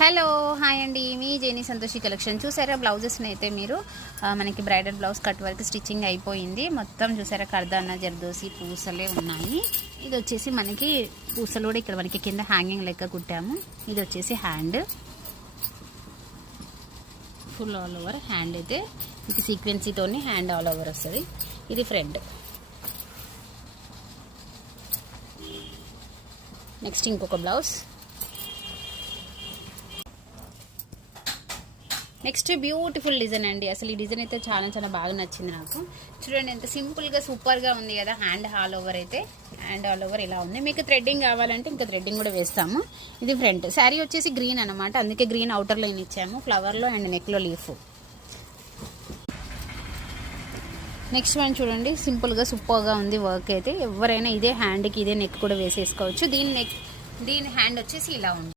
Hello hi అండి, మీ జేని Santoshi collection. చూసారా బ్లౌజెస్ని అయితే మీరు మనకి బ్రైడల్ బ్లౌజ్ కట్ వరకు స్టిచ్చింగ్ అయిపోయింది. మొత్తం చూసారా కర్దానా జర్దోసి పూసలే ఉన్నాయి. ఇది వచ్చేసి మనకి పూసలు కూడా ఇక్కడ మనకి కింద హ్యాంగింగ్ లెక్క కుట్టాము. ఇది వచ్చేసి hand, full all over hand అయితే మీకు సీక్వెన్సీతోని హ్యాండ్ ఆల్ ఓవర్ వస్తుంది. ఇది ఫ్రంట్. నెక్స్ట్ ఇంకొక బ్లౌజ్. నెక్స్ట్ బ్యూటిఫుల్ డిజైన్ అండి. అసలు ఈ డిజైన్ అయితే చాలా చాలా బాగా నచ్చింది నాకు. చూడండి ఎంత సింపుల్గా సూపర్గా ఉంది కదా. హ్యాండ్ ఆల్ ఓవర్ అయితే హ్యాండ్ ఆల్ ఓవర్ ఇలా ఉంది. మీకు థ్రెడ్డింగ్ కావాలంటే ఇంకా థ్రెడ్డింగ్ కూడా వేస్తాము. ఇది ఫ్రంట్. శారీ వచ్చేసి గ్రీన్ అనమాట, అందుకే గ్రీన్ అవుటర్ లైన్ ఇచ్చాము ఫ్లవర్లో అండ్ నెక్లో లీఫ్. నెక్స్ట్ వన్ చూడండి, సింపుల్గా సూపర్గా ఉంది వర్క్ అయితే. ఎవరైనా ఇదే హ్యాండ్కి ఇదే నెక్ కూడా వేసేసుకోవచ్చు. దీని హ్యాండ్ వచ్చేసి ఇలా ఉంది.